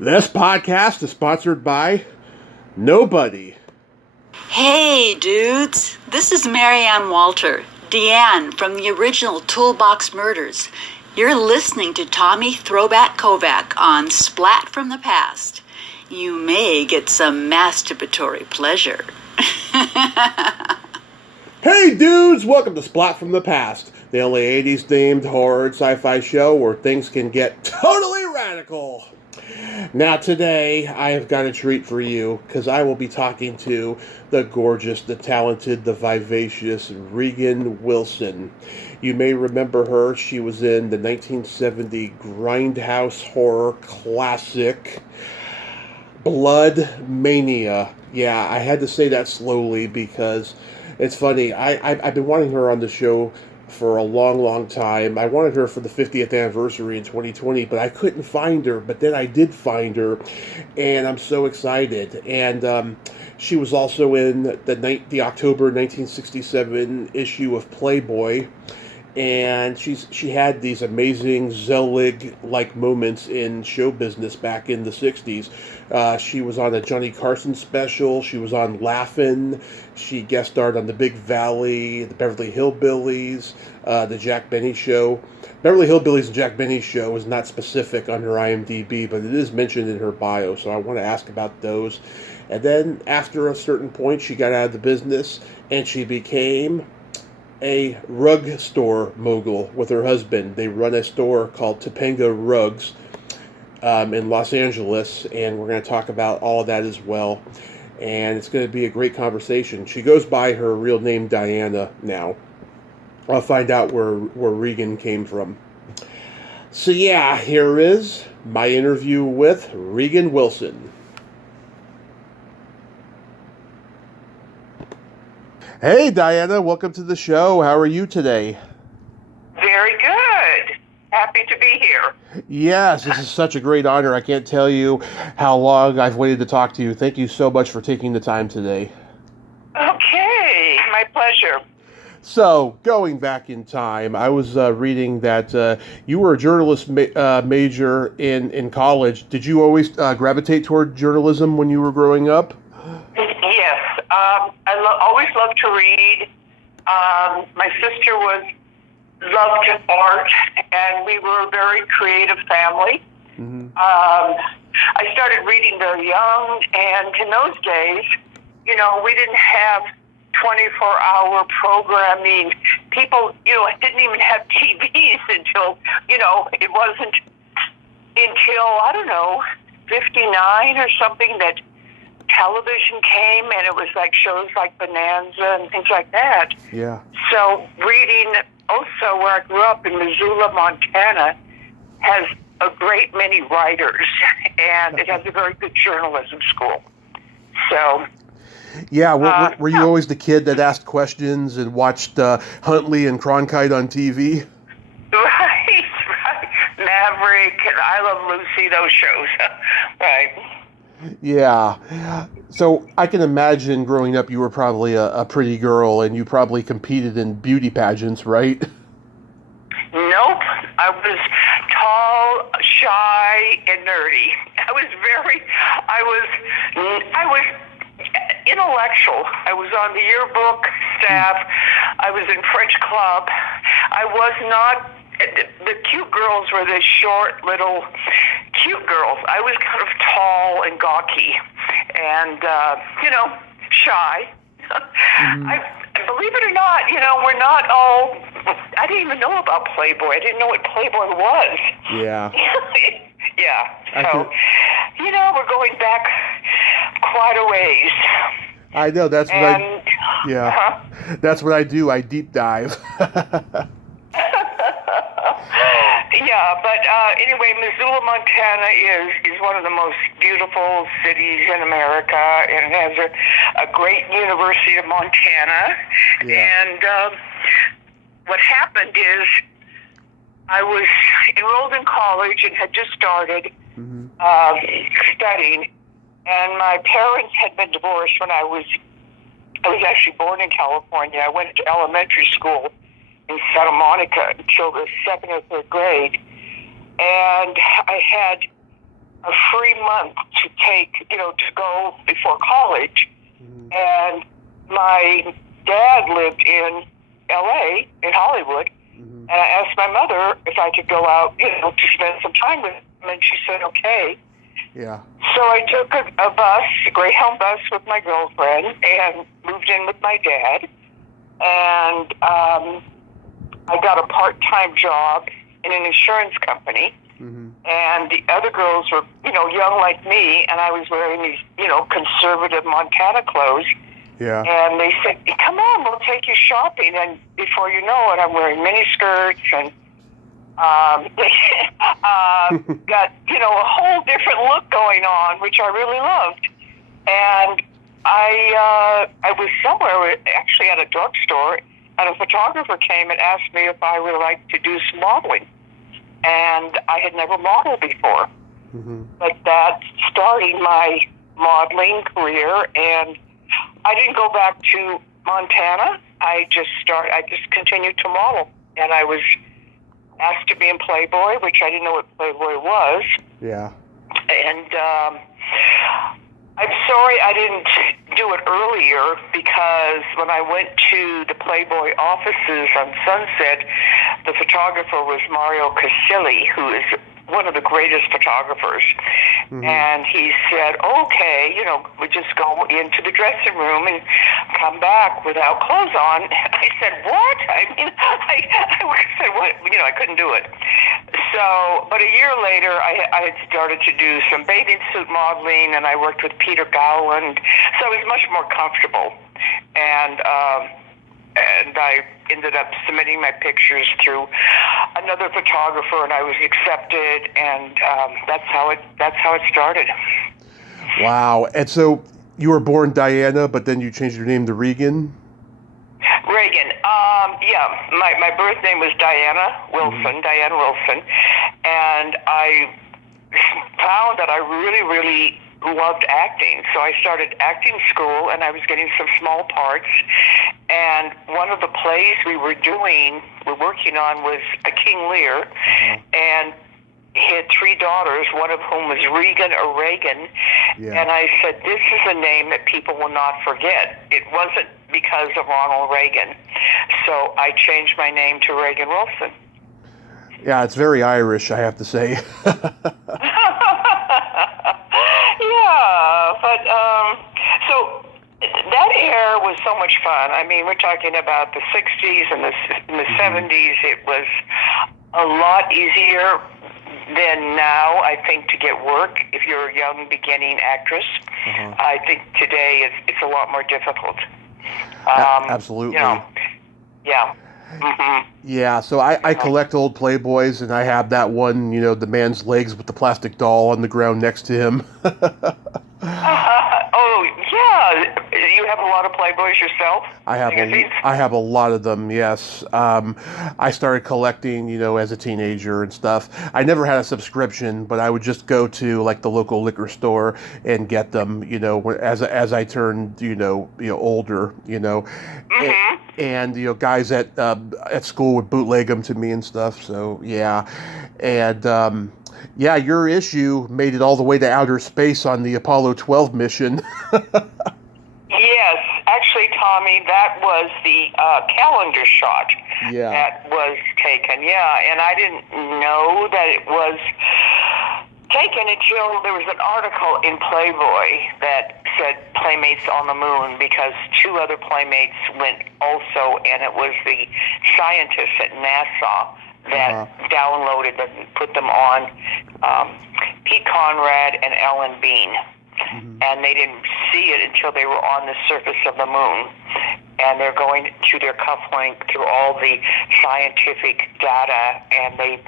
This podcast is sponsored by nobody. Hey, dudes. This is Marianne Walter, Deanne from the original Toolbox Murders. You're listening to Tommy Throwback Kovac on Splat from the Past. You may get some masturbatory pleasure. Hey, dudes! Welcome to Splat from the Past, the only 80s themed horror and sci-fi show where things can get totally radical. Now today, I have got a treat for you, because I will be talking to the gorgeous, the talented, the vivacious Reagan Wilson. You may remember her. She was in the 1970 Grindhouse Horror classic, Mania. Yeah, I had to say that slowly because it's funny. I've been wanting her on the show for a long, long time. I wanted her for the 50th anniversary in 2020, but I couldn't find her. But then I did find her, and I'm so excited. And she was also in the October 1967 issue of Playboy. And she had these amazing Zelig-like moments in show business back in the 60s. She was on a Johnny Carson special. She was on Laugh-In. She guest starred on The Big Valley, The Beverly Hillbillies, The Jack Benny Show. Beverly Hillbillies and Jack Benny Show is not specific on her IMDb, but it is mentioned in her bio, so I want to ask about those. And then after a certain point, she got out of the business, and she became a rug store mogul with her husband. They run a store called Topanga Rugs in Los Angeles, and we're going to talk about all of that as well. And it's going to be a great conversation. She goes by her real name, Diana, now. I'll find out where Reagan came from. So yeah, here is my interview with Reagan Wilson. Hey, Diana, welcome to the show. How are you today? Very good. Happy to be here. Yes, this is such a great honor. I can't tell you how long I've waited to talk to you. Thank you so much for taking the time today. Okay, my pleasure. So, going back in time, I was reading that you were a journalist major in college. Did you always gravitate toward journalism when you were growing up? Yes, I always loved to read. My sister loved art, and we were a very creative family. Mm-hmm. I started reading very young, and in those days, we didn't have 24-hour programming. People, didn't even have TVs until, it wasn't until, 59 or something that television came, and it was like shows like Bonanza and things like that. Yeah. So reading, also where I grew up in Missoula, Montana, has a great many writers, and it has a very good journalism school. So... Yeah, were you always the kid that asked questions and watched Huntley and Cronkite on TV? Right. Maverick, and I Love Lucy, those shows. Right. Yeah. So I can imagine growing up you were probably a pretty girl, and you probably competed in beauty pageants, right? Nope. I was tall, shy, and nerdy. I was intellectual. I was on the yearbook staff. I was in French club. I was not... The cute girls were the short, little, cute girls. I was kind of tall and gawky and, shy. Mm-hmm. Believe it or not, we're not all... I didn't even know about Playboy. I didn't know what Playboy was. Yeah. Yeah. So, we're going back quite a ways. I know, that's what That's what I do. I deep dive. Yeah, but anyway, Missoula, Montana is one of the most beautiful cities in America, and it has a great University of Montana. Yeah. And what happened is I was enrolled in college and had just started studying, and my parents had been divorced when I was actually born in California. I went to elementary school in Santa Monica until the second or third grade. And I had a free month to take, to go before college. Mm-hmm. And my dad lived in L.A., in Hollywood, Mm-hmm. and I asked my mother if I could go out, to spend some time with him, and she said, okay. Yeah. So I took a bus, a Greyhound bus with my girlfriend, and moved in with my dad. And I got a part-time job in an insurance company. Mm-hmm. And the other girls were, young like me, and I was wearing these, conservative Montana clothes. Yeah. And they said, come on, we'll take you shopping. And before you know it, I'm wearing mini skirts and got, a whole different look going on, which I really loved. And I was somewhere, actually at a drugstore, and a photographer came and asked me if I would like to do some modeling. And I had never modeled before. Mm-hmm. But that started my modeling career, and I didn't go back to Montana. I just continued to model. And I was asked to be in Playboy, which I didn't know what Playboy was. Yeah. And I'm sorry I didn't do it earlier, because when I went to the Playboy offices on Sunset, the photographer was Mario Casilli, who is one of the greatest photographers. Mm-hmm. And he said, okay, we just go into the dressing room and come back without clothes on. I said, what? I mean, I said, what? I couldn't do it. So, but a year later, I had started to do some bathing suit modeling, and I worked with Peter Gowland. So I was much more comfortable. And I ended up submitting my pictures through another photographer, and I was accepted, and that's how it started. Wow. And so you were born Diana, but then you changed your name to Reagan? Reagan. Yeah. My birth name was Diana Wilson, mm-hmm. Diane Wilson, and I found that I really, really loved acting. So I started acting school, and I was getting some small parts. And one of the plays we were working on was a King Lear, mm-hmm. and he had 3 daughters, one of whom was Regan or Reagan. Yeah. And I said, this is a name that people will not forget. It wasn't because of Ronald Reagan. So I changed my name to Reagan Wilson. Yeah, it's very Irish, I have to say. Yeah, but so that era was so much fun. I mean, we're talking about the 60s and the mm-hmm. 70s. It was a lot easier than now, I think, to get work if you're a young beginning actress. Mm-hmm. I think today it's a lot more difficult. Absolutely. Yeah. Mm-hmm. Yeah, so I collect old Playboys, and I have that one, the man's legs with the plastic doll on the ground next to him. Oh, yeah. You have a lot of Playboys yourself? I have a lot of them, yes. I started collecting, as a teenager and stuff. I never had a subscription, but I would just go to, like, the local liquor store and get them, as I turned, older, Mm-hmm. And guys at school would bootleg them to me and stuff, so, yeah. And, yeah, your issue made it all the way to outer space on the Apollo 12 mission. Yes, actually, Tommy, that was the calendar shot that was taken. Yeah, and I didn't know that it was taken until there was an article in Playboy that said Playmates on the Moon, because 2 other Playmates went also, and it was the scientists at NASA that downloaded and put them on, Pete Conrad and Ellen Bean. Mm-hmm. And they didn't see it until they were on the surface of the moon. And they're going to their cufflink through all the scientific data, and they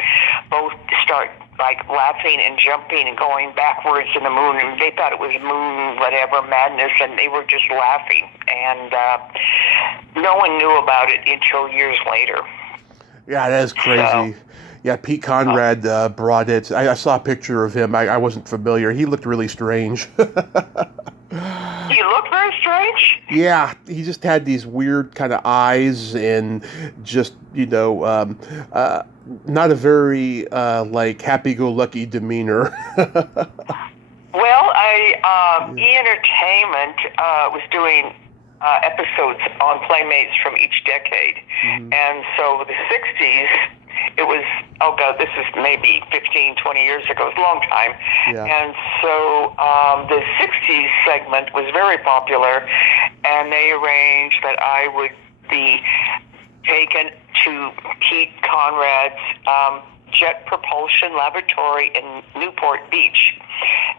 both start like laughing and jumping and going backwards in the moon, and they thought it was moon whatever madness, and they were just laughing. And no one knew about it until years later. Yeah, that is crazy. So, yeah, Pete Conrad brought it. I saw a picture of him. I wasn't familiar. He looked really strange. He looked very strange? Yeah, he just had these weird kind of eyes and just, not a very like happy-go-lucky demeanor. Well, E! Entertainment was doing episodes on Playmates from each decade. And so the 60s, it was, oh God, this is maybe 15, 20 years ago. It was a long time. Yeah. And so the 60s segment was very popular, and they arranged that I would be taken to Pete Conrad's Jet Propulsion Laboratory in Newport Beach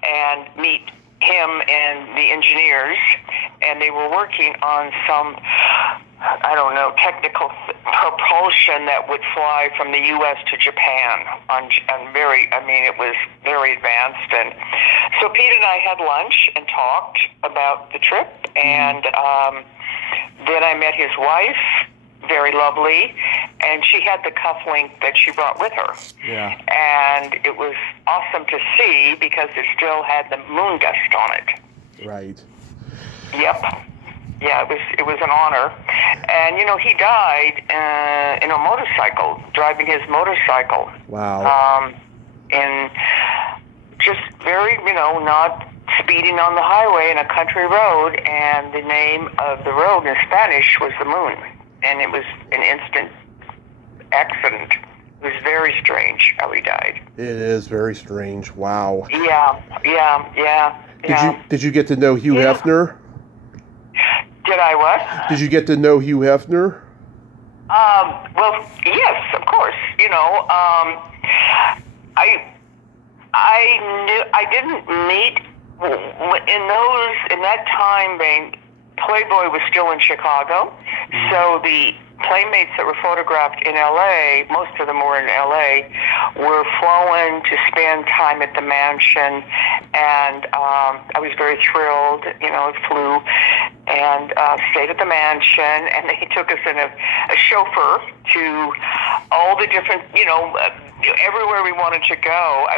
and meet him and the engineers, and they were working on some, I don't know, technical propulsion that would fly from the U.S. to Japan on it was very advanced. And so Pete and I had lunch and talked about the trip, and then I met his wife, very lovely, and she had the cufflink that she brought with her. Yeah. And it was awesome to see because it still had the moon dust on it. Right. Yep. Yeah, it was an honor. And, he died in a motorcycle, driving his motorcycle. Wow. And just very, not speeding on the highway in a country road, and the name of the road in Spanish was the moon. And it was an instant accident. It was very strange how he died. It is very strange. Wow. Yeah. Did you get to know Hugh Hefner? Did I what? Did you get to know Hugh Hefner? Well, yes, of course. I didn't meet in that time. Playboy was still in Chicago, so the Playmates that were photographed in L.A., most of them were in L.A., were flown to spend time at the mansion, and I was very thrilled, flew and stayed at the mansion, and they took us in a chauffeur to all the different, everywhere we wanted to go. I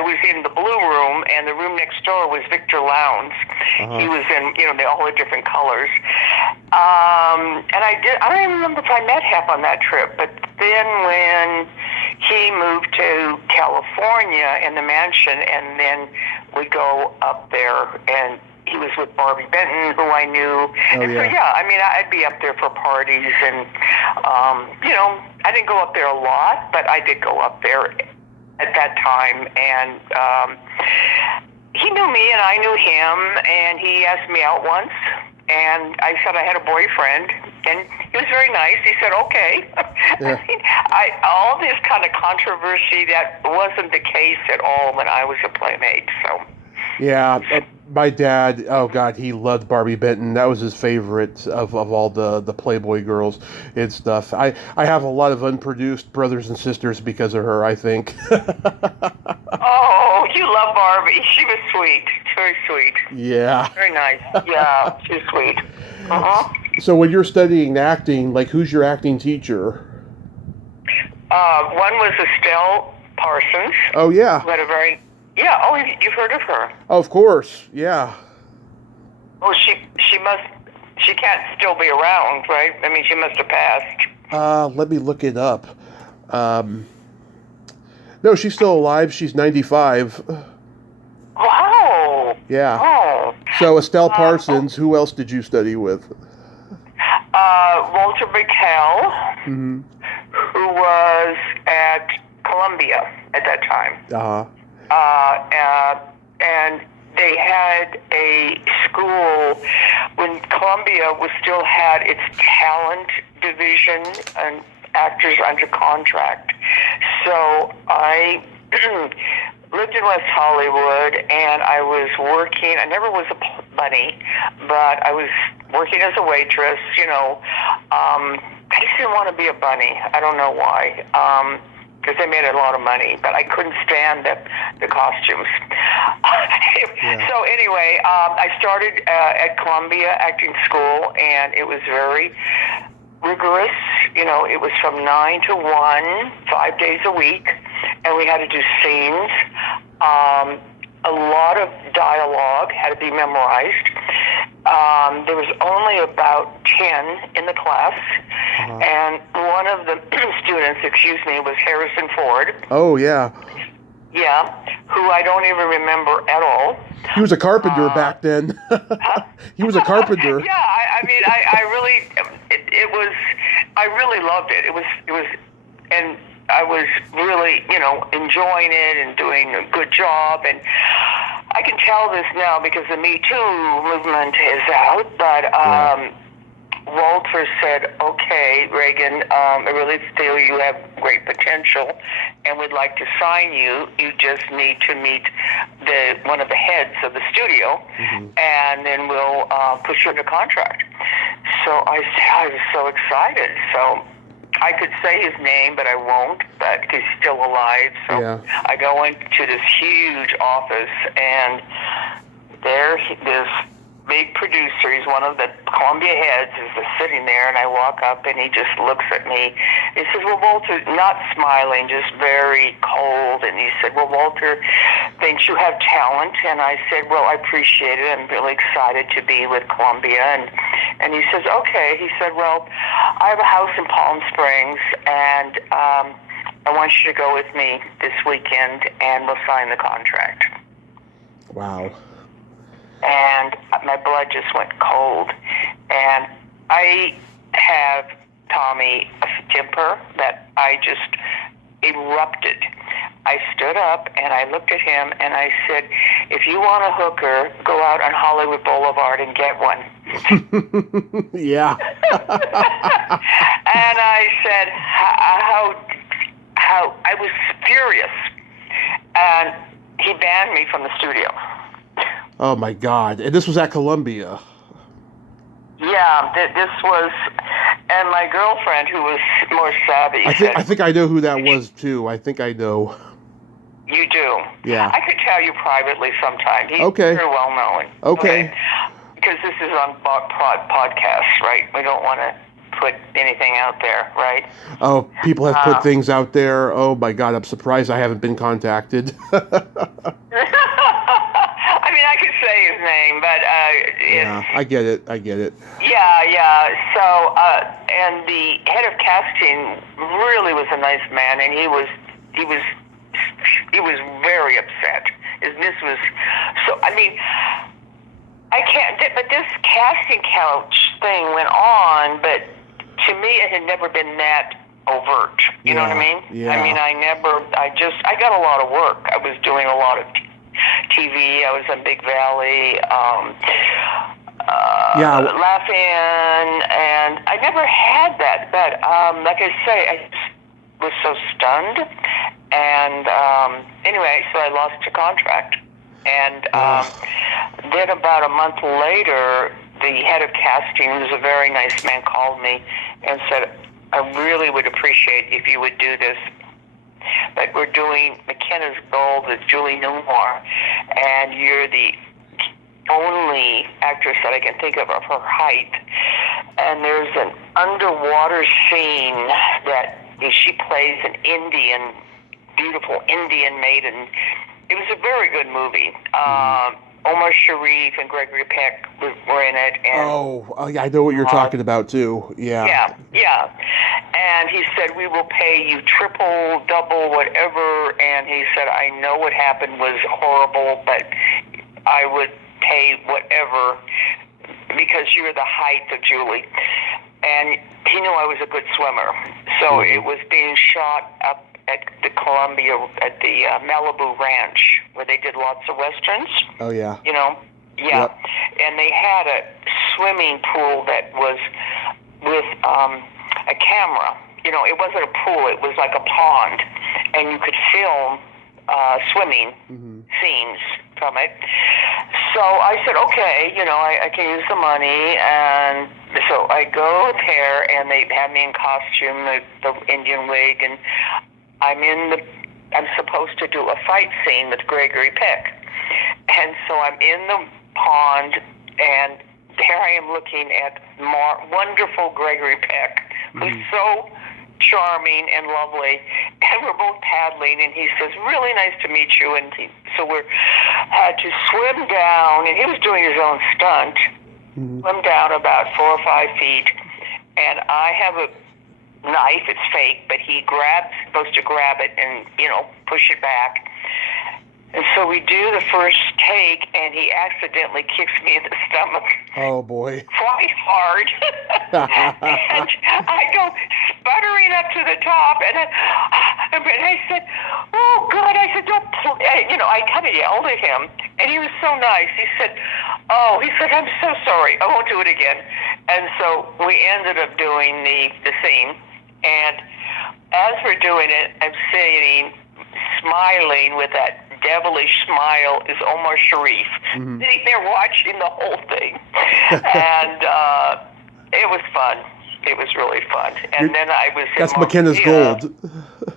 was in the Blue Room, and the room next door was Victor Lowndes. He was in, all the different colors. And I don't even remember if I met Hep on that trip, but then when he moved to California in the mansion, and then we go up there, and he was with Barbie Benton, who I knew. So, I'd be up there for parties, and, I didn't go up there a lot, but I did go up there at that time, and he knew me and I knew him, and he asked me out once, and I said I had a boyfriend, and he was very nice. He said, okay. Yeah. All this kind of controversy, that wasn't the case at all when I was a Playmate, so. Yeah, my dad, oh God, he loved Barbie Benton. That was his favorite of all the Playboy girls and stuff. I have a lot of unproduced brothers and sisters because of her, I think. Oh, you love Barbie. She was sweet. Very sweet. Yeah. Very nice. Yeah, she's sweet. So when you're studying acting, like, who's your acting teacher? One was Estelle Parsons. Oh, yeah. Who had a very... Yeah, you've heard of her. Of course, yeah. Well, she can't still be around, right? I mean, she must have passed. Let me look it up. No, she's still alive. She's 95. Wow. Yeah. Oh. So Estelle Parsons, who else did you study with? Walter Bickel, who was at Columbia at that time. And they had a school when Columbia still had its talent division and actors under contract. So I lived in West Hollywood, and I was working. I never was a bunny, but I was working as a waitress. I just didn't want to be a bunny. I don't know why. Because they made a lot of money, but I couldn't stand the costumes. So anyway, I started at Columbia Acting School, and it was very rigorous. It was from 9 to 1, 5 days a week, and we had to do scenes. A lot of dialogue had to be memorized. there was only about 10 in the class, and one of the students, was Harrison Ford. Oh, yeah. Yeah, who I don't even remember at all. He was a carpenter back then. Huh? He was a carpenter. Yeah, I mean, I really, it was, I really loved it. It was, and I was really, enjoying it and doing a good job. And I can tell this now because the Me Too movement is out, but Walter said, okay, Reagan, I really feel you have great potential and would like to sign you. You just need to meet one of the heads of the studio, and then we'll put you under contract. So I was so excited. So I could say his name, but I won't, but he's still alive. So I go into this huge office, and this big producer, he's one of the Columbia heads, is just sitting there, and I walk up, and he just looks at me. He says, well, Walter, not smiling, just very cold, and he said, well, Walter thinks you have talent, and I said, well, I appreciate it. I'm really excited to be with Columbia, and he says, okay. He said, well, I have a house in Palm Springs, and I want you to go with me this weekend, and we'll sign the contract. Wow. And my blood just went cold. And I have, Tommy, a temper that I just erupted. I stood up and I looked at him and I said, if you want a hooker, go out on Hollywood Boulevard and get one. Yeah. And I said, how, I was furious. And he banned me from the studio. Oh my God! And this was at Columbia. Yeah, this was, and my girlfriend, who was more savvy. I think I know who that was too. I think I know. You do. Yeah. I could tell you privately sometime. He's okay. very well known. Okay. Because this is on podcast, right? We don't want to put anything out there, right? Oh, people have put things out there. Oh my God! I'm surprised I haven't been contacted. I mean, I could say his name, but yeah, I get it. Yeah. So, and the head of casting really was a nice man, and he was very upset. This was so. I mean, I can't. But this casting couch thing went on, but to me, it had never been that overt. You know what I mean? Yeah. I mean, I got a lot of work. I was doing a lot of TV. I was on Big Valley, Laughing, and I never had that. But like I say, I just was so stunned. And anyway, so I lost the contract. And then about a month later, the head of casting, who was a very nice man, called me and said, I really would appreciate if you would do this. But we're doing McKenna's Gold with Julie Newmar, and you're the only actress that I can think of her height. And there's an underwater scene that she plays an beautiful Indian maiden. It was a very good movie. Omar Sharif and Gregory Peck were in it. And, I know what you're talking about, too. Yeah. Yeah. And he said, we will pay you triple, double, whatever. And he said, I know what happened was horrible, but I would pay whatever because you're the height of Julie. And he knew I was a good swimmer. So it was being shot up at the Columbia, at the Malibu Ranch, where they did lots of westerns. Oh, yeah. Yeah. Yep. And they had a swimming pool that was with a camera. It wasn't a pool, it was like a pond, and you could film swimming scenes from it. So I said, okay, I can use the money, and so I go there, and they have me in costume, the Indian wig, and I'm supposed to do a fight scene with Gregory Peck. And so I'm in the pond, and there I am looking at wonderful Gregory Peck, who's so charming and lovely. And we're both paddling, and he says, really nice to meet you. And so we had to swim down, and he was doing his own stunt. swim down about 4 or 5 feet, and I have a knife. It's fake, but he supposed to grab it and, push it back. And so we do the first take, and he accidentally kicks me in the stomach. Oh, boy. Quite hard. And I go sputtering up to the top, and I said, oh, God. I said, don't, I kind of yelled at him, and he was so nice. He said, I'm so sorry. I won't do it again. And so we ended up doing the scene, and as we're doing it, I'm sitting, smiling with that devilish smile is Omar Sharif. Sitting there watching the whole thing. And it was fun. It was really fun. And then I was That's McKenna's Gold.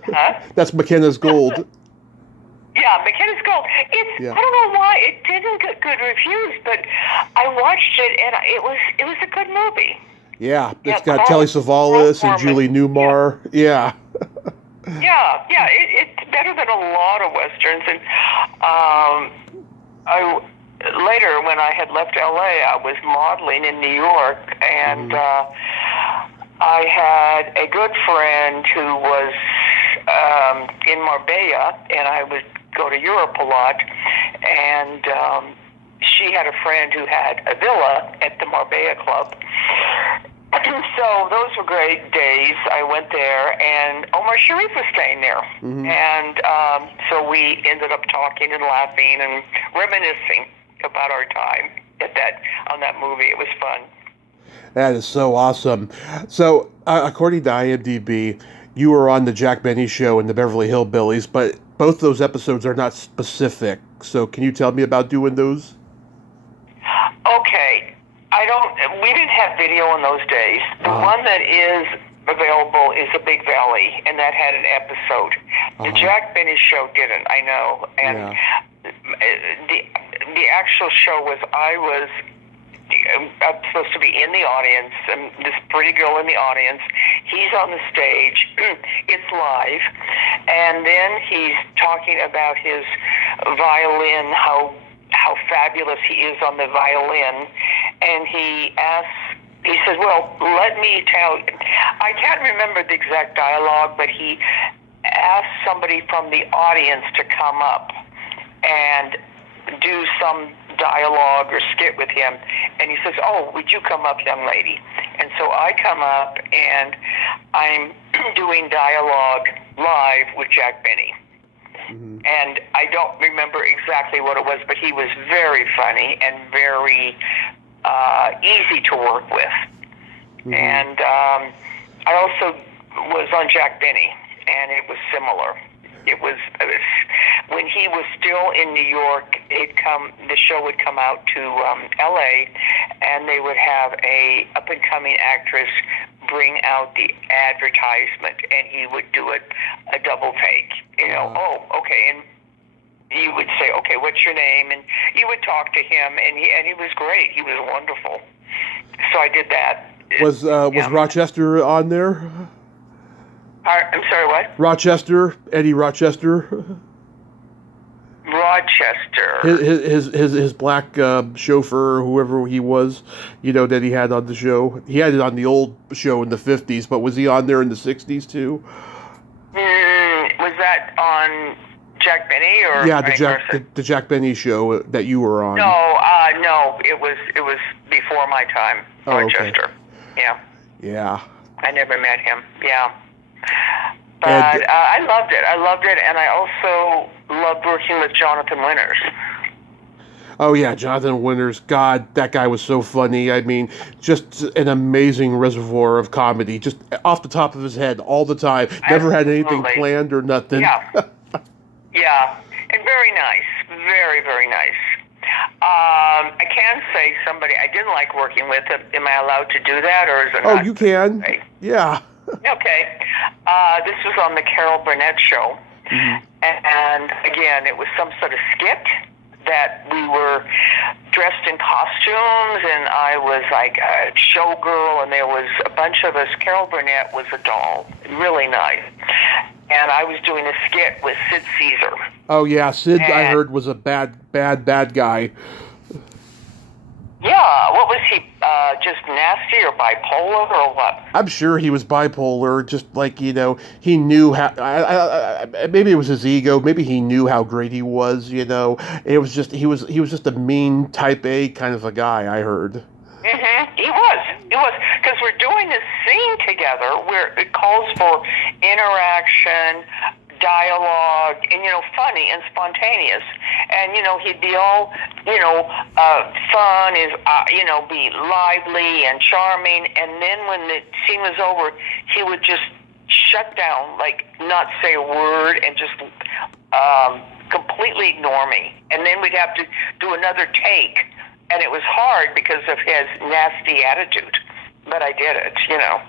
Huh? That's McKenna's Gold. Yeah, McKenna's Gold. I don't know why it didn't get good reviews, but I watched it, and it was a good movie. Yeah, it's got Telly Savalas and Julie Newmar. Yeah. Yeah, it's better than a lot of westerns. And later, when I had left LA, I was modeling in New York, and I had a good friend who was in Marbella, and I would go to Europe a lot, and she had a friend who had a villa at the Marbella Club. So those were great days. I went there, and Omar Sharif was staying there. And so we ended up talking and laughing and reminiscing about our time on that movie. It was fun. That is so awesome. So, according to IMDb, you were on the Jack Benny Show and the Beverly Hillbillies, but both those episodes are not specific. So can you tell me about doing those? Okay. We didn't have video in those days. The one that is available is A Big Valley, and that had an episode. The Jack Benny Show didn't, I know. And the actual show was, I'm supposed to be in the audience, and this pretty girl in the audience. He's on the stage. It's live. And then he's talking about his violin, how fabulous he is on the violin. And he says, well, let me tell you. I can't remember the exact dialogue, but he asked somebody from the audience to come up and do some dialogue or skit with him. And he says, oh, would you come up, young lady? And so I come up, and I'm doing dialogue live with Jack Benny. And I don't remember exactly what it was, but he was very funny and very easy to work with. And I also was on Jack Benny, and it was similar. It was when he was still in New York. The show would come out to L.A., and they would have a up-and-coming actress bring out the advertisement, and he would do a double take. Oh, okay, and you would say, okay, what's your name? And you would talk to him, and he was great. He was wonderful. So I did that. Was Rochester on there? I'm sorry, what? Eddie Rochester. Rochester. His black chauffeur, whoever he was, that he had on the show. He had it on the old show in the 50s, but was he on there in the 60s too? Was that on Jack Benny or? Yeah, the Jack Benny show that you were on. No, it was before my time. Rochester. Okay. Yeah. I never met him. Yeah. But I loved it, and I also loved working with Jonathan Winters. Oh, yeah, Jonathan Winters. God, that guy was so funny. I mean, just an amazing reservoir of comedy, just off the top of his head all the time. Never had anything planned or nothing. Yeah. Yeah, and very nice. Very, very nice. I can say somebody I didn't like working with. Am I allowed to do that, or is it not? Oh, you can. Right? Yeah. Okay. This was on the Carol Burnett show. And again, it was some sort of skit that we were dressed in costumes, and I was like a showgirl, and there was a bunch of us. Carol Burnett was a doll. Really nice. And I was doing a skit with Sid Caesar. Oh, yeah. Sid, I heard, was a bad guy. Yeah, what was he, just nasty or bipolar or what? I'm sure he was bipolar, just like, he knew how, maybe it was his ego, maybe he knew how great he was, it was just, he was just a mean type A kind of a guy, I heard. He was, because we're doing this scene together where it calls for interaction, dialogue, and, funny and spontaneous. And, he'd be all, fun, be lively and charming. And then when the scene was over, he would just shut down, like not say a word and just completely ignore me. And then we'd have to do another take. And it was hard because of his nasty attitude. But I did it,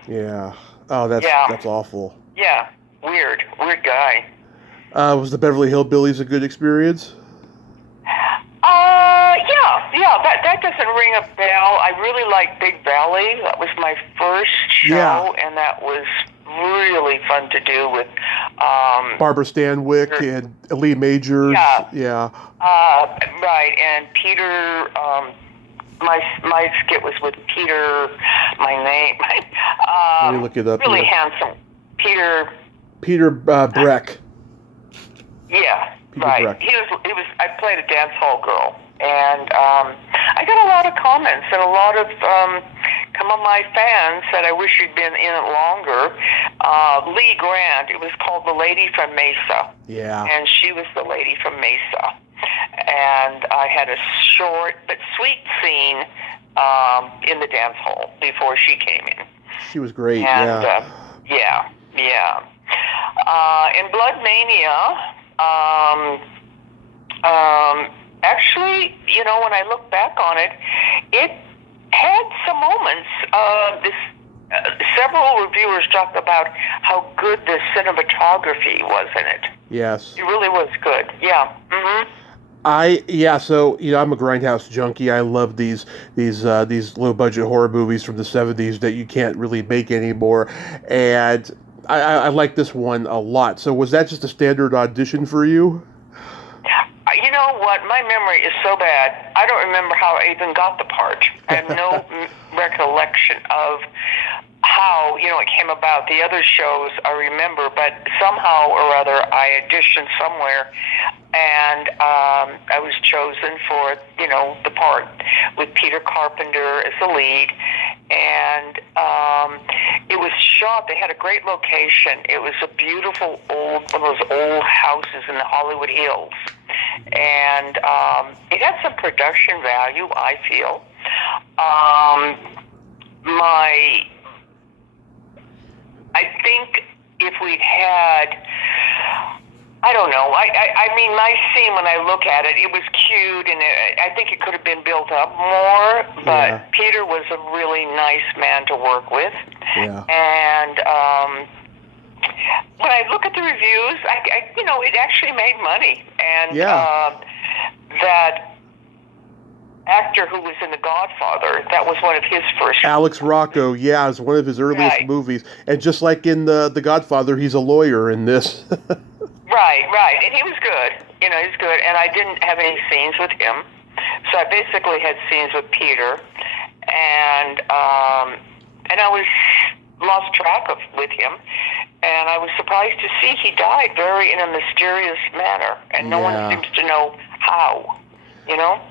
Yeah. Oh, that's awful. Yeah. Weird guy. Was the Beverly Hillbillies a good experience? Yeah, that doesn't ring a bell. I really like Big Valley. That was my first show, and that was really fun to do with Barbara Stanwyck and Lee Majors. Yeah. Right, and Peter. My skit was with Peter. My name. Let me look it up. Really handsome, Peter. Peter Breck. Yeah, Peter right. Breck. He was. I played a dance hall girl, and I got a lot of comments and a lot of some of my fans said I wish you'd been in it longer. Lee Grant. It was called The Lady from Mesa. Yeah. And she was the lady from Mesa, and I had a short but sweet scene in the dance hall before she came in. She was great. And, yeah. In Blood Mania, actually, when I look back on it, it had some moments. Several reviewers talked about how good the cinematography was in it. Yes. It really was good. Yeah. Mm-hmm. So I'm a Grindhouse junkie. I love these low budget horror movies from the 70s that you can't really make anymore, and I like this one a lot. So was that just a standard audition for you? You know what? My memory is so bad. I don't remember how I even got the part. I have no recollection of how, it came about. The other shows I remember, but somehow or other I auditioned somewhere, and I was chosen for, the part with Peter Carpenter as the lead. And it was shot, they had a great location. It was a beautiful one of those old houses in the Hollywood Hills. And it had some production value, I feel. I think if we'd had, I don't know. I mean, my scene, when I look at it, it was cute, and I think it could have been built up more. But Peter was a really nice man to work with. Yeah. And when I look at the reviews, it actually made money. And that actor who was in The Godfather, that was one of his first. Alex Rocco, it was one of his earliest movies. And just like in The Godfather, he's a lawyer in this. Right. And he was good. He's good. And I didn't have any scenes with him. So I basically had scenes with Peter. And I was lost track with him. And I was surprised to see he died in a mysterious manner. And no one seems to know how.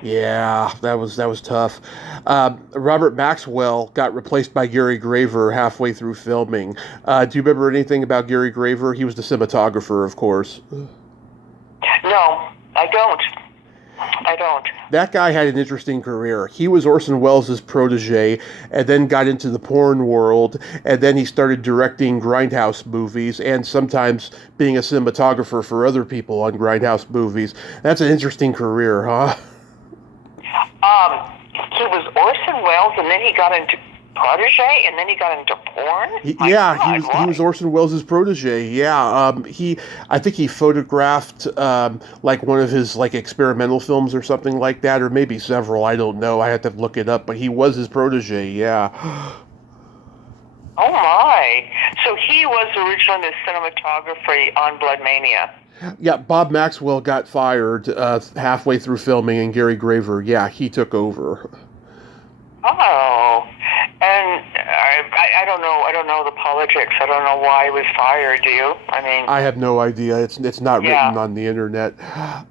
Yeah, that was tough. Robert Maxwell got replaced by Gary Graver halfway through filming. Do you remember anything about Gary Graver? He was the cinematographer, of course. No, I don't. That guy had an interesting career. He was Orson Welles' protege, and then got into the porn world, and then he started directing Grindhouse movies, and sometimes being a cinematographer for other people on Grindhouse movies. That's an interesting career, huh? He was Orson Welles, and then he got into protege, and then he got into porn? He was Orson Welles' protege. Yeah, I think he photographed like one of his like experimental films or something like that, or maybe several. I don't know. I had to look it up, but he was his protege. Yeah. Oh my! So he was originally the cinematography on Blood Mania. Yeah, Bob Maxwell got fired halfway through filming, and Gary Graver, he took over. Oh, and I don't know. I don't know the politics. I don't know why he was fired. Do you? I mean, I have no idea. It's not yeah, written on the internet.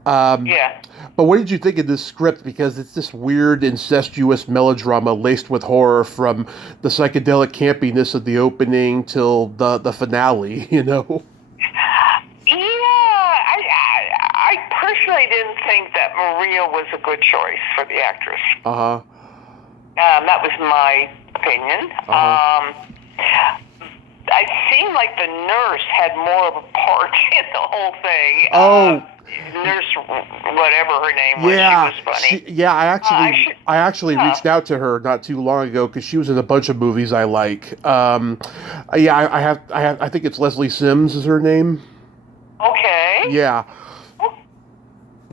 Um, yeah. but what did you think of this script? Because it's this weird, incestuous melodrama laced with horror from the psychedelic campiness of the opening till the finale, you know? Yeah, I personally didn't think that Maria was a good choice for the actress. Uh-huh. That was my opinion. Uh-huh. I seemed like the nurse had more of a part in the whole thing. Oh. Nurse, whatever her name was, Yeah, she was funny. I actually yeah. reached out to her not too long ago because she was in a bunch of movies I like. Yeah, I think it's Leslie Sims is her name. Okay. Yeah,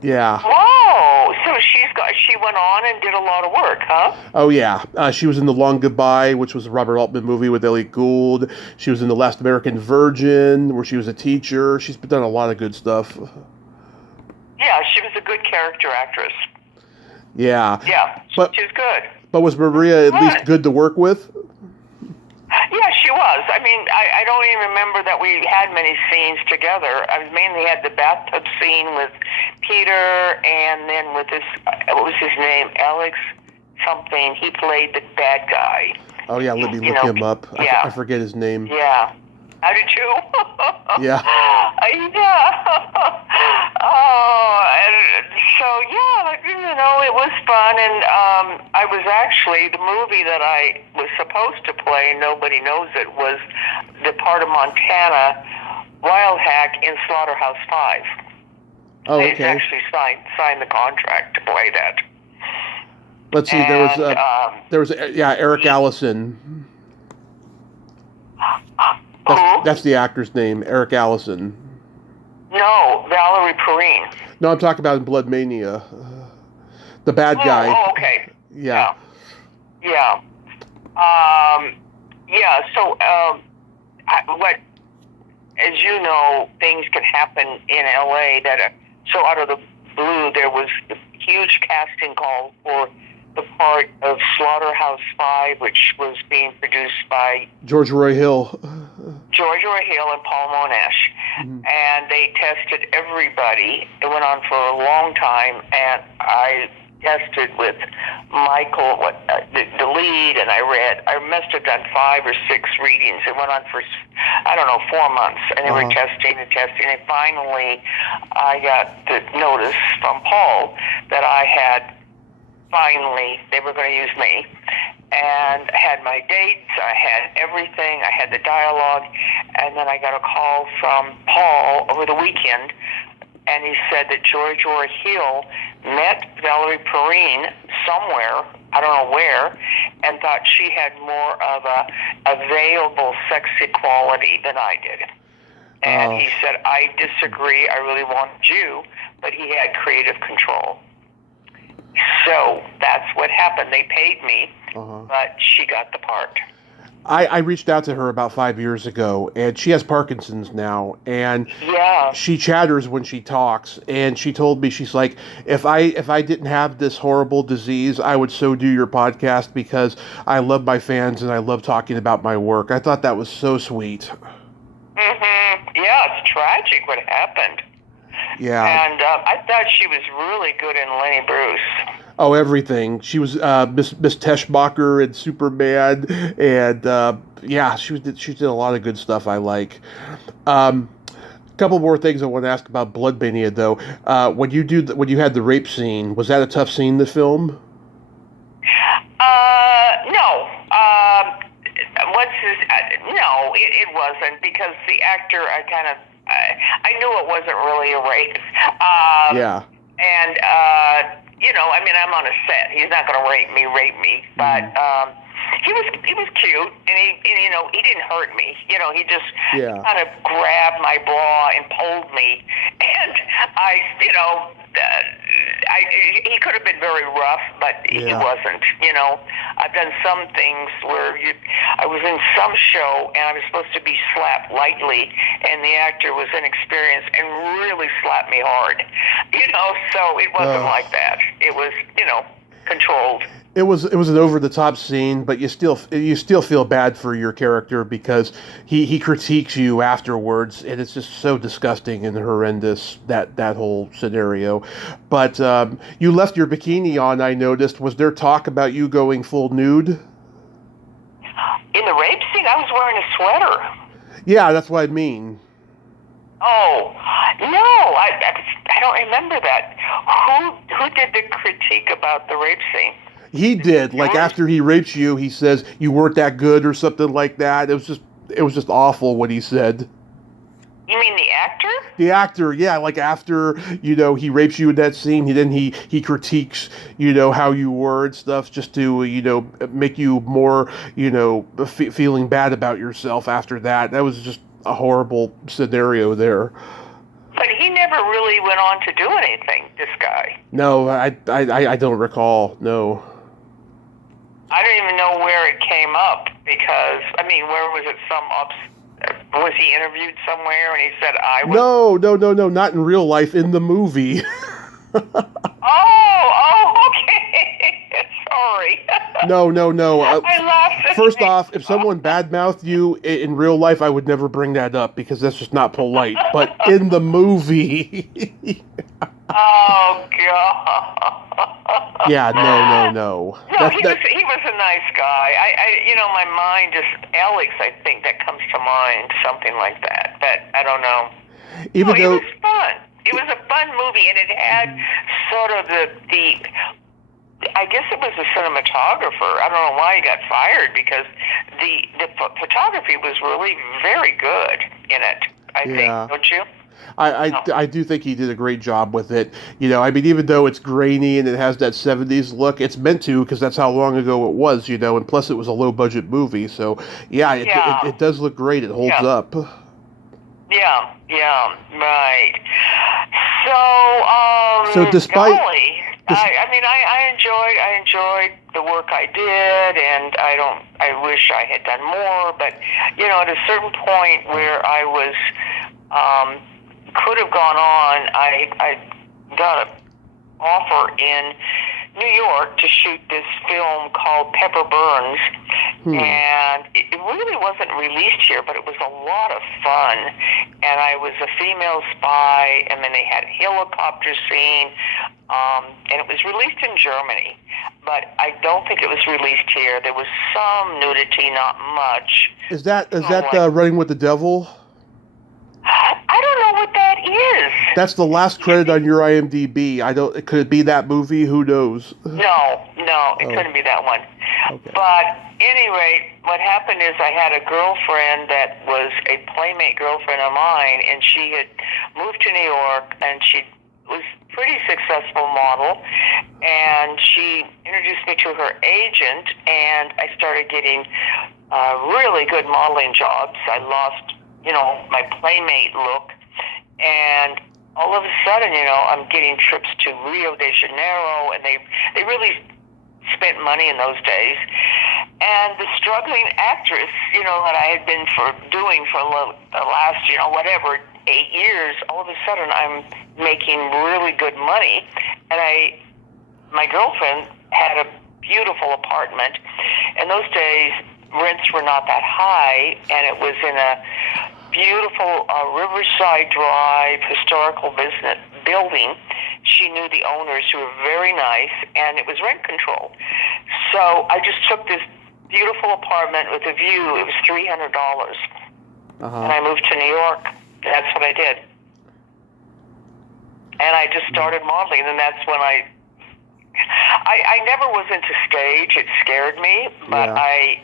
yeah. Whoa! So she went on and did a lot of work, huh? Oh yeah, she was in The Long Goodbye, which was a Robert Altman movie with Elliot Gould. She was in The Last American Virgin, where she was a teacher. She's done a lot of good stuff. Yeah, she was a good character actress. Yeah. Yeah, but she was good. But was Maria at least good to work with? Yeah, she was. I mean, I don't even remember that we had many scenes together. I mainly had the bathtub scene with Peter, and then with this, what was his name? Alex something. He played the bad guy. Oh, yeah, let me look him up. Yeah. I forget his name. Yeah. How did you? Yeah. Yeah. Oh, and so, yeah, it was fun. And I was actually, the movie that I was supposed to play, nobody knows it, was the part of Montana, Wild Hack in Slaughterhouse 5. Oh, They okay. actually signed the contract to play that. Let's see, there was Eric Allison. That's the actor's name, Eric Allison. No, Valerie Perrine. No, I'm talking about in Blood Mania. The bad guy. Oh, okay. Yeah. Yeah. So, as you know, things can happen in LA that are so out of the blue. There was a huge casting call for the part of Slaughterhouse 5, which was being produced by George Roy Hill and Paul Monash. Mm-hmm. And they tested everybody. It went on for a long time, and I tested with Michael, the lead, and I must have done 5 or 6 readings. It went on for, 4 months, and they were testing and testing, and finally I got the notice from Paul that they were going to use me. And I had my dates, I had everything, I had the dialogue, and then I got a call from Paul over the weekend, and he said that George Roy Hill met Valerie Perrine somewhere, I don't know where, and thought she had more of a available sexy quality than I did. And he said, I disagree, I really wanted you, but he had creative control. So that's what happened. They paid me, but she got the part. I reached out to her about 5 years ago, and she has Parkinson's now, and she chatters when she talks, and she told me, she's like, if I didn't have this horrible disease, I would so do your podcast because I love my fans and I love talking about my work. I thought that was so sweet. Mm-hmm. Yeah, it's tragic what happened. Yeah. And I thought she was really good in Lenny Bruce. Oh, everything. She was Miss Teschmacher in Superman, and she did a lot of good stuff I like. Couple more things I want to ask about Blood Mania, though. When you had the rape scene, was that a tough scene to film? No. No, it wasn't, because the actor, I knew it wasn't really a rape. Yeah. And, I'm on a set. He's not going to rape me. But he was cute, and he didn't hurt me. He just kind of grabbed my bra and pulled me. And he could have been very rough, but he wasn't. I've done some things where I was in some show, and I was supposed to be slapped lightly, and the actor was inexperienced and really slapped me hard. So it wasn't like that. It was, controlled. It was an over the top scene, but you still feel bad for your character because he critiques you afterwards, and it's just so disgusting and horrendous that whole scenario. But you left your bikini on. I noticed. Was there talk about you going full nude? In the rape scene, I was wearing a sweater. Yeah, that's what I mean. Oh, no, I don't remember that. Who did the critique about the rape scene? He did. Like after he rapes you, he says you weren't that good or something like that. It was just awful what he said. You mean the actor? The actor, yeah, like after, he rapes you in that scene, he critiques, how you were and stuff just to, make you more, feeling bad about yourself after that. That was just a horrible scenario there. But he never really went on to do anything, this guy. No, I don't recall, no. I don't even know where it came up because, where was it? Was he interviewed somewhere and he said I was... No, not in real life, in the movie. Okay. Sorry. No. I laughed. First off, if someone badmouthed you in real life, I would never bring that up because that's just not polite. But in the movie... Oh, God. Yeah, no. No, he was a nice guy. My mind just, Alex, I think that comes to mind, something like that. But I don't know. It was fun. It was a fun movie, and it had sort of the I guess it was the cinematographer. I don't know why he got fired because the photography was really very good in it, I think, don't you? I do think he did a great job with it. Even though it's grainy and it has that 70s look, it's meant to because that's how long ago it was, and plus it was a low-budget movie. So, it does look great. It holds up. Yeah, right. So, despite... golly, I enjoyed the work I did, and I wish I had done more, but, at a certain point where I was... could have gone on. I got an offer in New York to shoot this film called Pepper Burns, and it really wasn't released here, but it was a lot of fun. And I was a female spy, and then they had a helicopter scene, and it was released in Germany, but I don't think it was released here. There was some nudity, not much. Is that Running with the Devil? I don't know what that is. That's the last credit on your IMDb. Could it be that movie? Who knows? No, it couldn't be that one. Okay. But anyway, what happened is I had a girlfriend that was a playmate girlfriend of mine, and she had moved to New York, and she was a pretty successful model, and she introduced me to her agent, and I started getting really good modeling jobs. I lost my playmate look, and all of a sudden, I'm getting trips to Rio de Janeiro, and they really spent money in those days. And the struggling actress, that I had been doing for the last, 8 years, all of a sudden I'm making really good money, and my girlfriend had a beautiful apartment. In those days, rents were not that high, and it was in a beautiful Riverside Drive historical building. She knew the owners, who were very nice, and it was rent control. So I just took this beautiful apartment with a view. It was $300, and I moved to New York. That's what I did, and I just started modeling, and that's when I never was into stage. It scared me, but I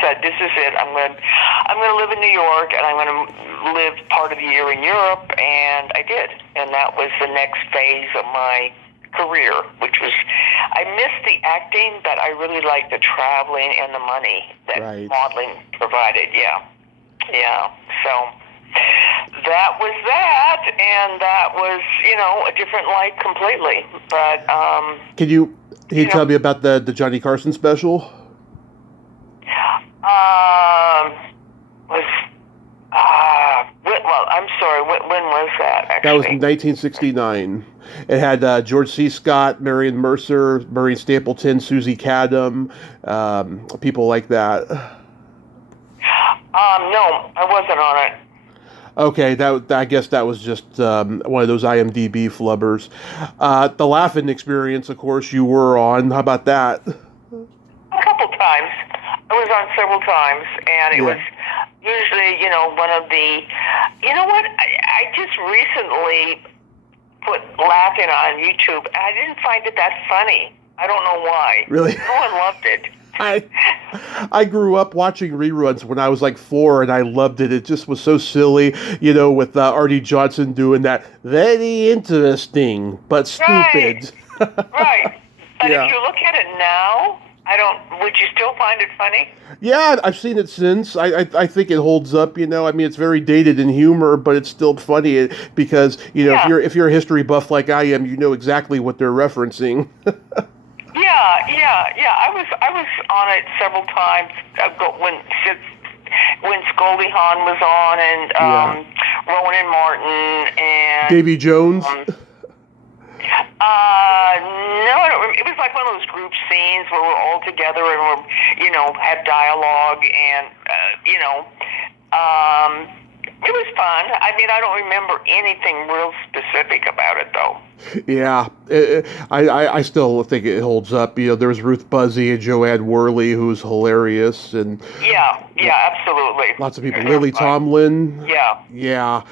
said, this is it. I'm going to live in New York, and I'm going to live part of the year in Europe, and I did. And that was the next phase of my career, which was, I missed the acting, but I really liked the traveling and the money that modeling provided. Yeah. So that was that, and that was, a different life completely. But can you tell me about the Johnny Carson special? well, I'm sorry. When was that? Actually, That was 1969. It had George C. Scott, Marion Mercer, Murray Stapleton, Susie Cadam, people like that. No, I wasn't on it. Okay, I guess that was just one of those IMDb flubbers. The Laughing Experience, of course, you were on. How about that? A couple times. I was on several times, and it was usually, one of the. You know what? I just recently put laughing on YouTube, and I didn't find it that funny. I don't know why. Really? No one loved it. I grew up watching reruns when I was like 4, and I loved it. It just was so silly, with Artie Johnson doing that very interesting but stupid. Right. But Yeah. if you look at it now, would you still find it funny? Yeah, I've seen it since. I think it holds up. I mean, it's very dated in humor, but it's still funny because if you're a history buff like I am, you know exactly what they're referencing. Yeah. I was on it several times when Scully Hahn was on, and Rowan and Martin, and Davy Jones. No, I don't remember. It was like one of those group scenes where we're all together and we're, have dialogue, and it was fun. I mean, I don't remember anything real specific about it, though. Yeah, I still think it holds up. There was Ruth Buzzy and Joanne Worley, who's hilarious, and yeah, absolutely. Lots of people. Lily Tomlin. Yeah.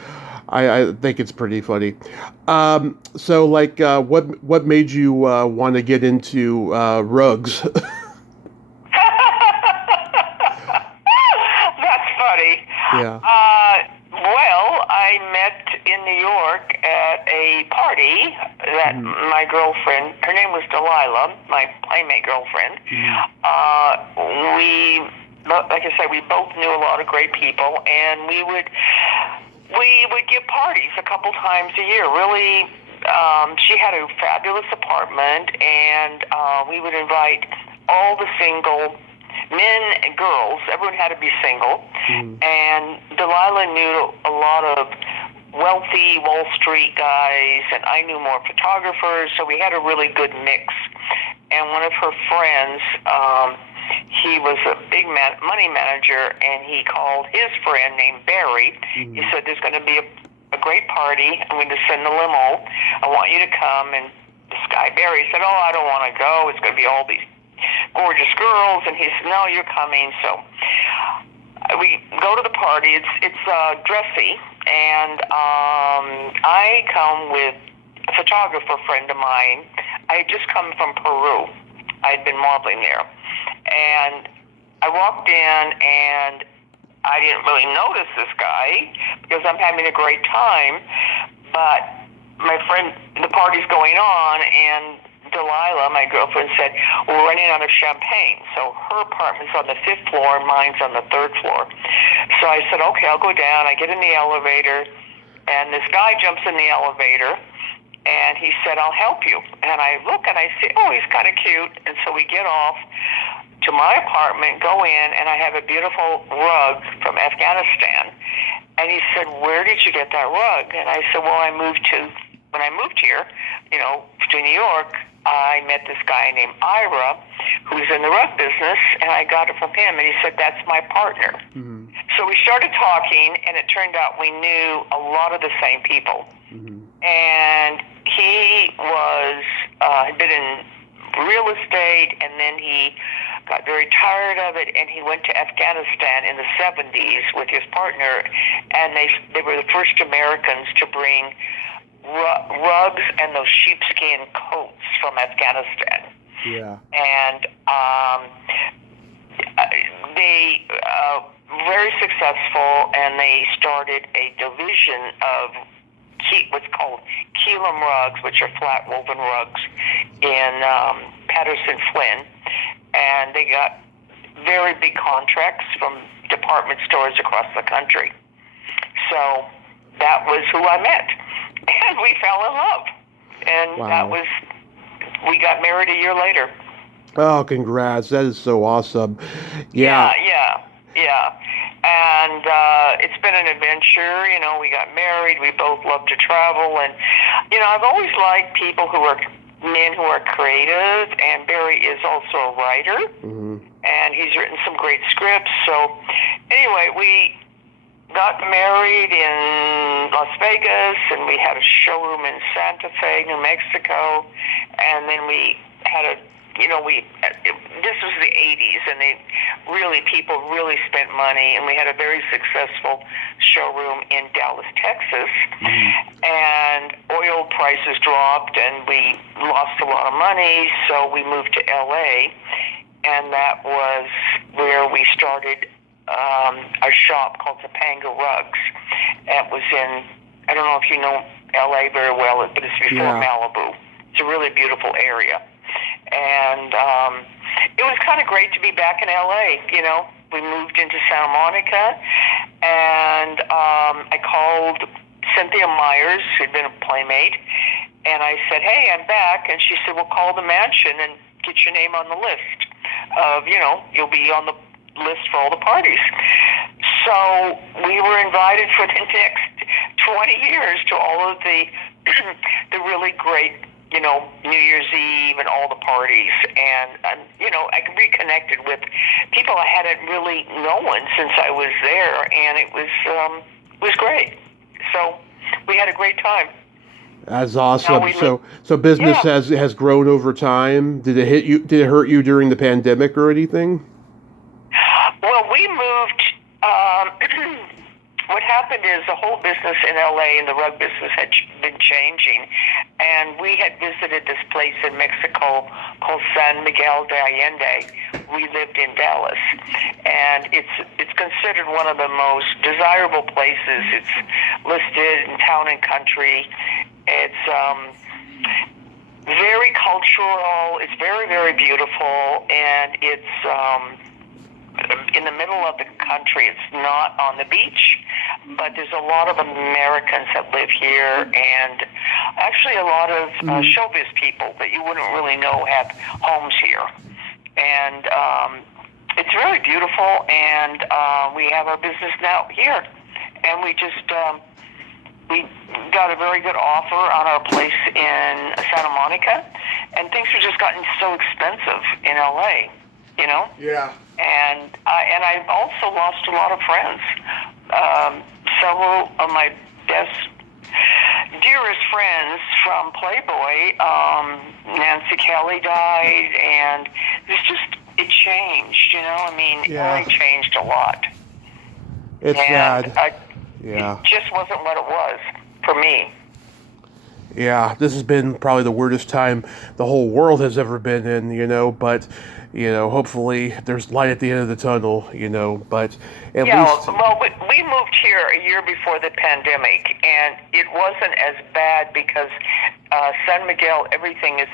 I think it's pretty funny. So, what made you want to get into rugs? That's funny. Yeah. Well, I met in New York at a party that my girlfriend, her name was Delilah, my playmate girlfriend. Like I said, we both knew a lot of great people, and we would give parties a couple times a year. Really, she had a fabulous apartment, and we would invite all the single men and girls. Everyone had to be single. And Delilah knew a lot of wealthy Wall Street guys, and I knew more photographers, so we had a really good mix. And one of her friends, he was a big money manager, and he called his friend named Barry. He said, there's going to be a great party. I'm going to send the limo. I want you to come. And this guy, Barry, said, oh, I don't want to go. It's going to be all these gorgeous girls. And he said, no, you're coming. So we go to the party. It's dressy. And I come with a photographer friend of mine. I had just come from Peru. I'd been modeling there. And I walked in, and I didn't really notice this guy because I'm having a great time. But my friend, the party's going on, and Delilah, my girlfriend, said, we're running out of champagne. So her apartment's on the 5th floor, mine's on the 3rd floor. So I said, okay, I'll go down. I get in the elevator, and this guy jumps in the elevator, and he said, I'll help you. And I look, and I see, oh, he's kind of cute. And so we get off to my apartment, go in, and I have a beautiful rug from Afghanistan. And he said, where did you get that rug? And I said, well, when I moved here, to New York, I met this guy named Ira, who's in the rug business, and I got it from him, and he said, that's my partner. So we started talking, and it turned out we knew a lot of the same people. And he had been in real estate, and then he got very tired of it, and he went to Afghanistan in the 70s with his partner, and they were the first Americans to bring rugs and those sheepskin coats from Afghanistan. Yeah. And they very successful, and they started a division of what's called Keelam rugs, which are flat woven rugs, in Patterson Flynn, and they got very big contracts from department stores across the country. So that was who I met, and we fell in love, and we got married a year later. Oh, congrats! That is so awesome. Yeah. And it's been an adventure. We got married. We both love to travel. And, I've always liked people men who are creative. And Barry is also a writer. Mm-hmm. And he's written some great scripts. So, anyway, we got married in Las Vegas, and we had a showroom in Santa Fe, New Mexico. And then we had this was the 80s, and people really spent money, and we had a very successful showroom in Dallas, Texas, and oil prices dropped, and we lost a lot of money, so we moved to LA, and that was where we started a shop called Topanga Rugs. It was I don't know if you know LA very well, but it's before Malibu. It's a really beautiful area. And it was kind of great to be back in LA. We moved into Santa Monica, and I called Cynthia Myers, who'd been a playmate, and I said, "Hey, I'm back." And she said, "Well, call the mansion and get your name on the list of, you'll be on the list for all the parties." So we were invited for the next 20 years to all of the really great New Year's Eve and all the parties, and I reconnected with people I hadn't really known since I was there, and it was great. So we had a great time. That's awesome. So business has grown over time. Did it hit you? Did it hurt you during the pandemic or anything? Well, we moved. What happened is the whole business in LA and the rug business had been changing, and we had visited this place in Mexico called San Miguel de Allende. We lived in Dallas, and it's considered one of the most desirable places. It's listed in Town and Country. It's very cultural. It's very, very beautiful, and it's in the middle of the country. It's not on the beach, but there's a lot of Americans that live here, and actually a lot of showbiz people that you wouldn't really know have homes here. And it's really beautiful, and we have our business now here. And we just we got a very good offer on our place in Santa Monica, and things have just gotten so expensive in LA, Yeah. And I've also lost a lot of friends. Several of my dearest friends from Playboy, Nancy Kelly died, and it changed, LA changed a lot. It's sad. It just wasn't what it was for me. Yeah, this has been probably the weirdest time the whole world has ever been in, but, hopefully there's light at the end of the tunnel, but at least... Well, we moved here a year before the pandemic, and it wasn't as bad because San Miguel, everything is,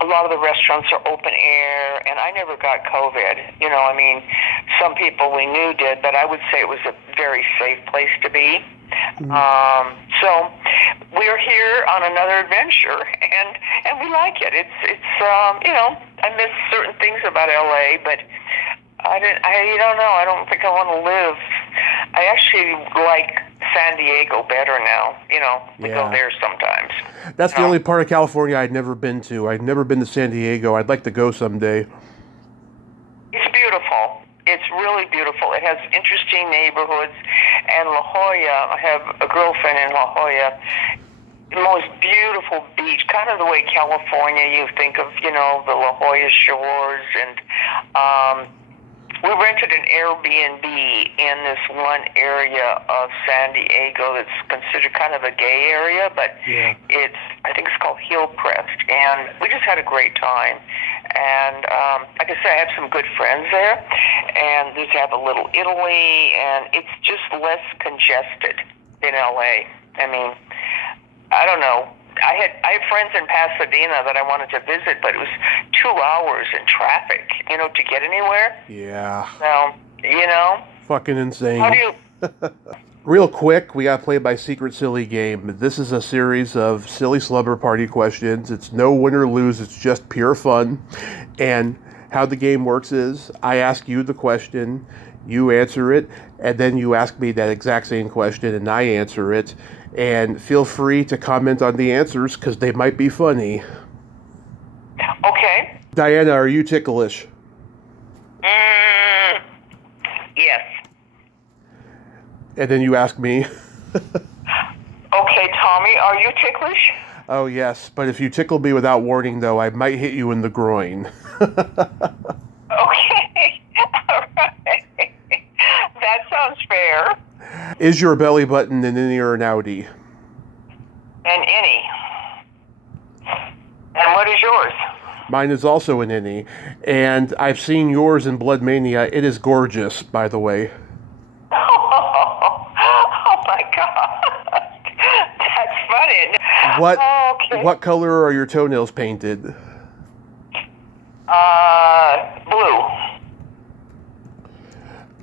a lot of the restaurants are open air, and I never got COVID. Some people we knew did, but I would say it was a very safe place to be. So we're here on another adventure, and we like it. It's I miss certain things about LA, but I don't know. I don't think I want to live. I actually like San Diego better now. We go there sometimes. That's the only part of California I'd never been to. I'd never been to San Diego. I'd like to go someday. It's beautiful. It's really beautiful. It has interesting neighborhoods. And La Jolla, I have a girlfriend in La Jolla. The most beautiful beach, kind of the way California, you think of, the La Jolla shores. And we rented an Airbnb in this one area of San Diego that's considered kind of a gay area, but I think it's called Hillcrest. And we just had a great time. And like I said, I have some good friends there, and just have a little Italy, and it's just less congested in LA. I don't know. I have friends in Pasadena that I wanted to visit, but it was 2 hours in traffic, to get anywhere. Yeah. So, Fucking insane. How do you... Real quick, we got to play by Secret Silly Game. This is a series of silly slumber party questions. It's no win or lose. It's just pure fun. And How the game works is I ask you the question, you answer it, and then you ask me that exact same question and I answer it. And feel free to comment on the answers because they might be funny. Okay. Diana, are you ticklish? Yes. And then you ask me. Okay, Tommy, are you ticklish? Oh, yes. But if you tickle me without warning, though, I might hit you in the groin. Okay. All right. That sounds fair. Is your belly button an innie or an outie? An innie. And what is yours? Mine is also an innie. And I've seen yours in Blood Mania. It is gorgeous, by the way. Oh my God. That's funny. What color are your toenails painted? Blue.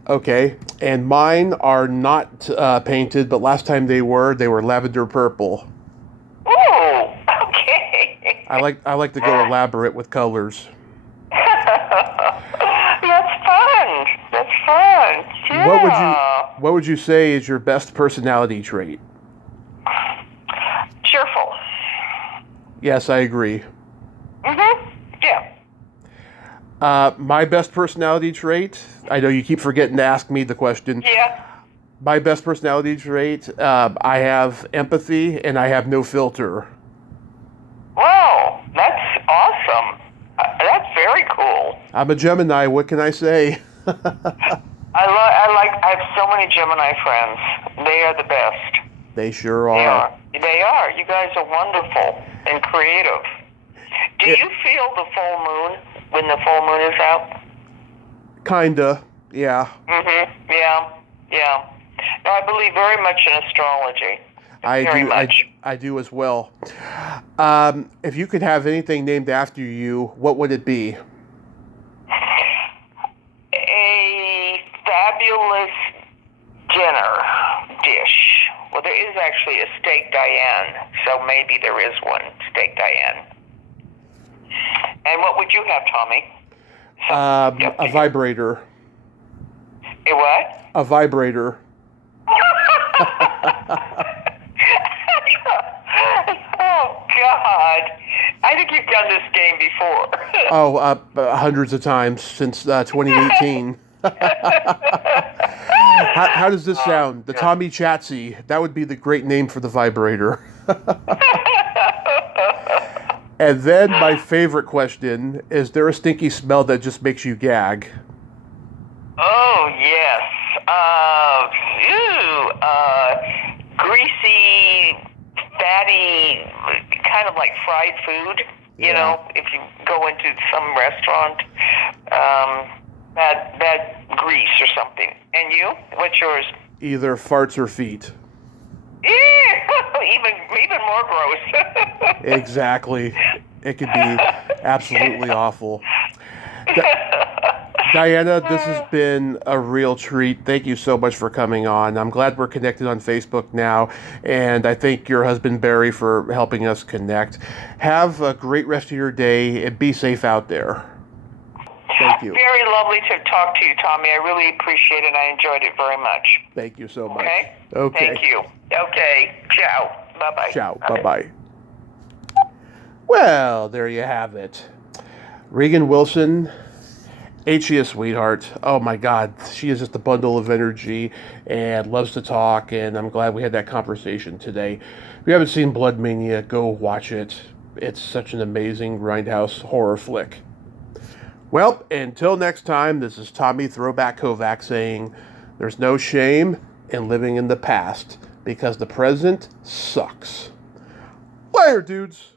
Okay. And mine are not painted, but last time they were lavender purple. Ooh, okay. I like to go elaborate with colors. That's fun. That's fun. Yeah. What would you say is your best personality trait? Cheerful. Yes, I agree. Yeah. My best personality trait, I know you keep forgetting to ask me the question. Yeah. My best personality trait, I have empathy and I have no filter. Wow, that's awesome. That's very cool. I'm a Gemini, what can I say? I have so many Gemini friends. They are the best. They sure They are. are. They are. You guys are wonderful and creative. Do you feel the full moon when the full moon is out? Kinda, yeah. Yeah. No, I believe very much in astrology. I do as well. If you could have anything named after you, what would it be? A fabulous dinner dish. Well, there is actually a steak Diane, so maybe there is one, steak Diane. And what would you have, Tommy? A vibrator. A what? A vibrator. Oh, God. I think you've done this game before. Hundreds of times since 2018. How does this sound? The Tommy Chatsy. That would be the great name for the vibrator. And then my favorite question, is there a stinky smell that just makes you gag? Oh, yes. Greasy, fatty, kind of like fried food. Yeah. You know, if you go into some restaurant, bad grease or something. And you? What's yours? Either farts or feet. Even more gross. Exactly. It could be absolutely awful. Diana, this has been a real treat. Thank you so much for coming on. I'm glad we're connected on Facebook now, and I thank your husband Barry for helping us connect. Have a great rest of your day, and be safe out there. Thank you. Very lovely to talk to you, Tommy. I really appreciate it. I enjoyed it very much. Thank you so much. Okay? Okay. Thank you. Okay. Ciao. Bye-bye. Ciao. Bye-bye. Well, there you have it. Reagan Wilson, ain't she a sweetheart? Oh my God, she is just a bundle of energy and loves to talk, and I'm glad we had that conversation today. If you haven't seen Blood Mania, go watch it. It's such an amazing Grindhouse horror flick. Well, until next time, this is Tommy Throwback Kovac saying, there's no shame in living in the past, because the present sucks. Later, dudes.